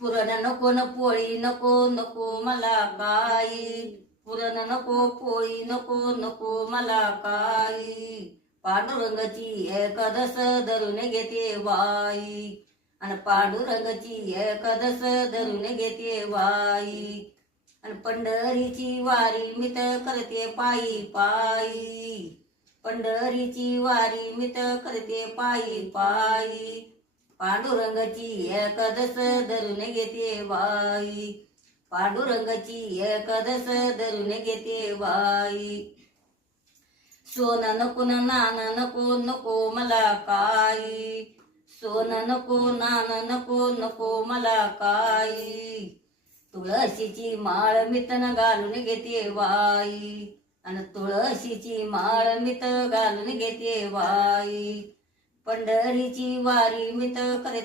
पुरण नको न पोळी नको नको मला काही, पुरण नको पोळी नको नको मला काही, पांडुरंगाची एकादस धरून घेते बाई, आणि पांडुरंगाची एकादस धरून घेते बाई, आणि पंढरीची वारी मी तर करते पायी पायी, पंढरीची वारी मी तर करते पायी पायी, पांडुरंगाची एकादस धरून घेते बाई, पांडुरंगाची एकादस धरून घेते बाई, सोनं नको नाणं नको नको मला काही, सोनं नको नाणं नको नको मला काही, तुळशीची माळ मितन घालून घेते बाई, आणि तुळशीची माळ मित घालून घेते बाई, पंढरीची वारी मित करते